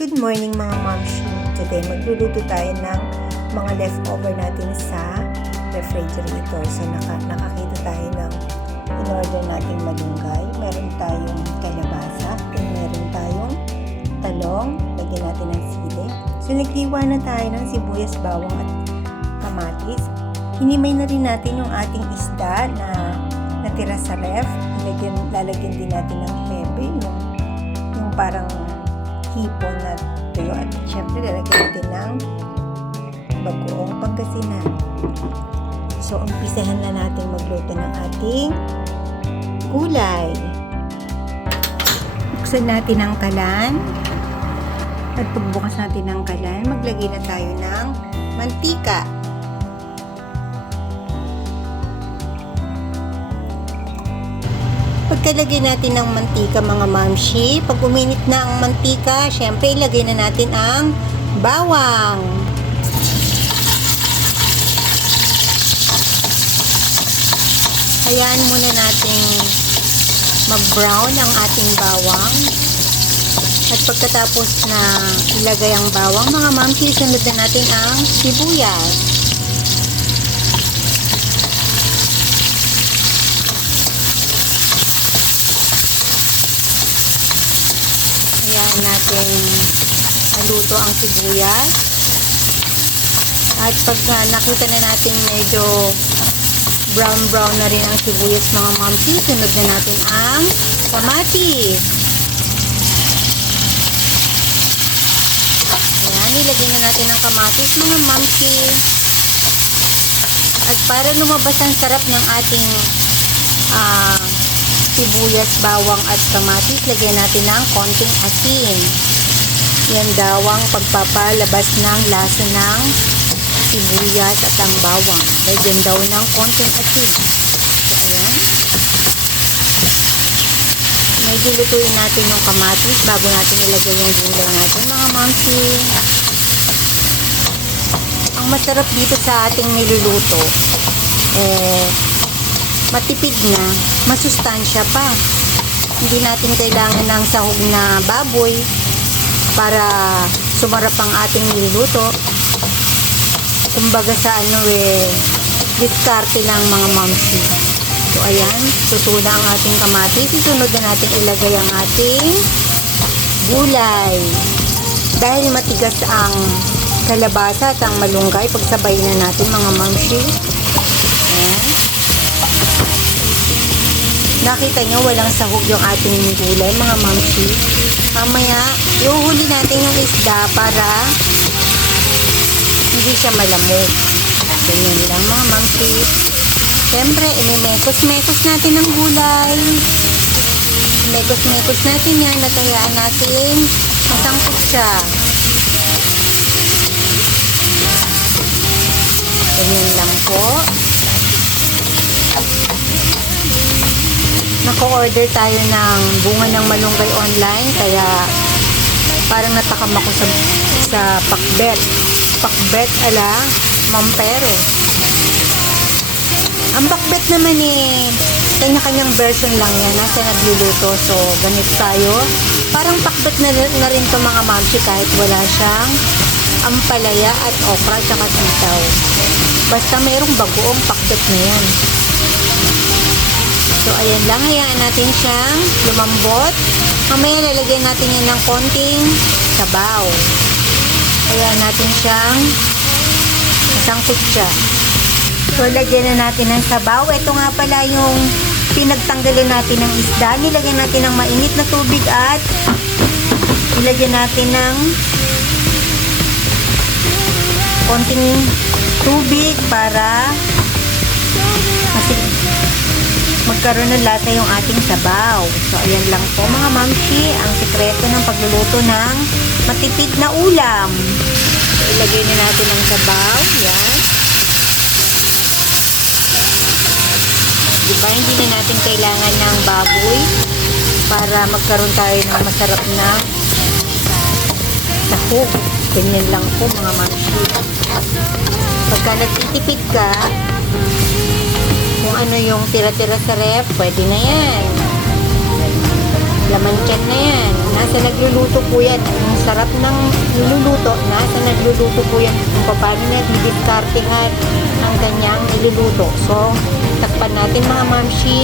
Good morning mga momshi! Today magluluto tayo ng mga leftover natin sa refrigerator. So nakakita tayo ng in-order nating malunggay. Meron tayong kalabasa. Then meron tayong talong. Lagyan natin ng sili. So nagdiwa na tayo ng sibuyas, bawang at kamatis. Hinimay na rin natin yung ating isda na natira sa ref. Lalagyan din natin ng hebe, yung parang hipon na tuyo, at syempre lalagyan natin ng bagoong pangasinan. So umpisahan na natin magluto ng ating gulay. Buksan natin ang kalan, at pagbukas natin ng kalan, maglagay na tayo ng mantika. Pagkalagay natin ng mantika mga mamshi, pag uminit na ang mantika, syempre ilagay na natin ang bawang. Hayaan muna natin mag-brown ang ating bawang. At pagkatapos na ilagay ang bawang, mga mamshi, sunod na natin ang sibuyas. Hayaan natin maluto ang sibuyas. At pag nakita na natin medyo brown na rin ang sibuyas mga mamsi, sunod na natin ang kamatis. Ayan, ilagay na natin ang kamatis mga mamsi. At para lumabas ang sarap ng ating sibuyas, bawang at kamatis, lagyan natin ng konting asin. Yan daw ang pagpapalabas ng lasa ng sibuyas at ang bawang. Lagyan daw ng konting asin. So, ayan. Medyo lutuin natin yung kamatis bago natin ilagay yung gulay natin mga mamsi. Ang masarap dito sa ating niluluto, matipid na, masustansya pa. Hindi natin kailangan ng sahog na baboy para sumarap ang ating niluluto. Kumbaga sa diskarte lang mga mamsi. So ayan, tutuda ang ating kamatis. Isunod na natin ilagay ang ating gulay. Dahil matigas ang kalabasa at ang malunggay, pagsabay na natin mga mamsi. Ayan. Nakita nyo, walang sahog yung ating gulay, mga mamsi. Mamaya, iuhuli natin yung isda para hindi siya malamig. Ganyan lang, mga mamsi. Siyempre, imimekos-mekos natin ang gulay. Mekos-mekos natin yan at hayaan natin masangkot siya. Ganyan lang po. Nako-order tayo ng bunga ng malunggay online, kaya parang natakam ako sa pakbet ala Mampero. Ang pakbet naman kanya-kanyang version lang yan, nasa nagluluto. So ganito tayo, parang pakbet na rin to mga mamsi, kahit wala siyang ampalaya at okra tsaka sitaw. Basta mayroong bagoong pakbet na yan. So, ayan lang. Hayaan natin siyang lumambot. Mamaya lalagyan natin yan ng konting sabaw. Hayaan natin siyang masangkot siya. So, lagyan na natin ng sabaw. Ito nga pala yung pinagtanggalan natin ng isda. Nilagyan natin ng mainit na tubig at ilagyan natin ng konting tubig para magkaroon ng lasa yung ating sabaw. So, ayan lang po mga mamsi, ang sikreto ng pagluluto ng matipid na ulam. So, ilagay na natin ang sabaw. Yan. Diba, hindi na natin kailangan ng baboy para magkaroon tayo ng masarap na sahog. Ganyan lang po mga mamsi. Pagka nagtitipid ka, kung ano yung tira-tira sa ref, pwede na yan. Laman tiyan na yan. Nasa nagluluto po yan. Yung sarap ng niluluto. Nasa nagluluto po yan kung paano niya didiskartehan ang kanyang niluluto. So, takpan natin mga mamshi.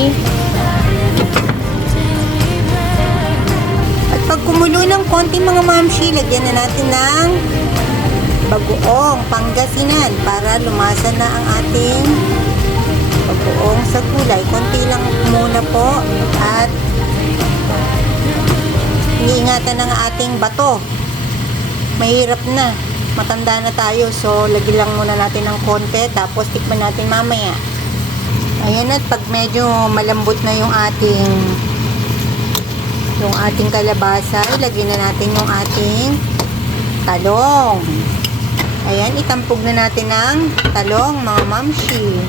At pag kumulo ng konti mga mamshi, lagyan na natin ng bagoong Pangasinan para lumasa na ang ating bagoong sa gulay. Konti lang muna po at iniingatan ng ating bato. Mahirap na. Matanda na tayo. So, lagi lang muna natin ng konti. Tapos, tikman natin mamaya. Ayan, at pag medyo malambot na yung ating kalabasa, ilagay na natin yung ating talong. Ayan, itampog na natin ang talong, mga mamshi.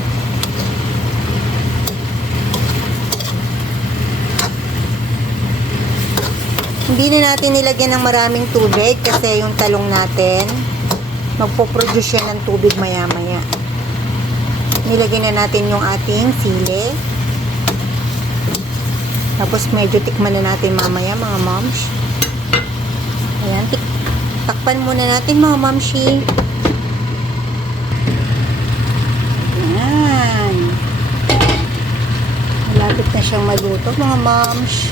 Hindi na natin nilagyan ng maraming tubig kasi yung talong natin magpo-produce yan ng tubig maya-maya. Nilagyan na natin yung ating sili. Tapos medyo tikman na natin mamaya mga moms. Ayan, takpan muna natin mga momshi. Ayan. Malapit na siyang maluto mga moms.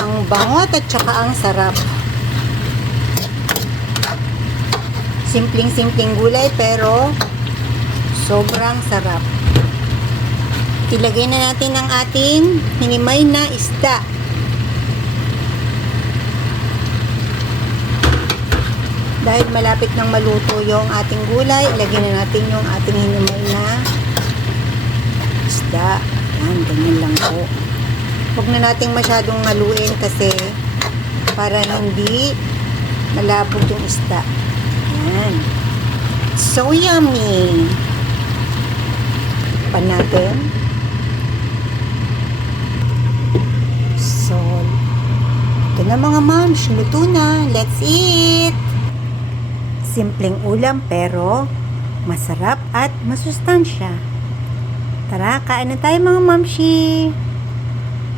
Ang bangot at saka ang sarap. Simpleng-simpleng gulay pero sobrang sarap. Ilagay na natin ang ating hinimay na isda. Dahil malapit nang maluto yung ating gulay, ilagay na natin yung ating hinimay na isda. Yan, ganyan lang po. Huwag na nating masyadong haluin kasi para hindi malabog yung isda. Yan. So yummy! Pa natin. So, ito na mga moms, luto na. Let's eat! Simpleng ulam pero masarap at masustansya. Tara, kain na tayo mga momshi!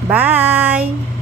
Bye!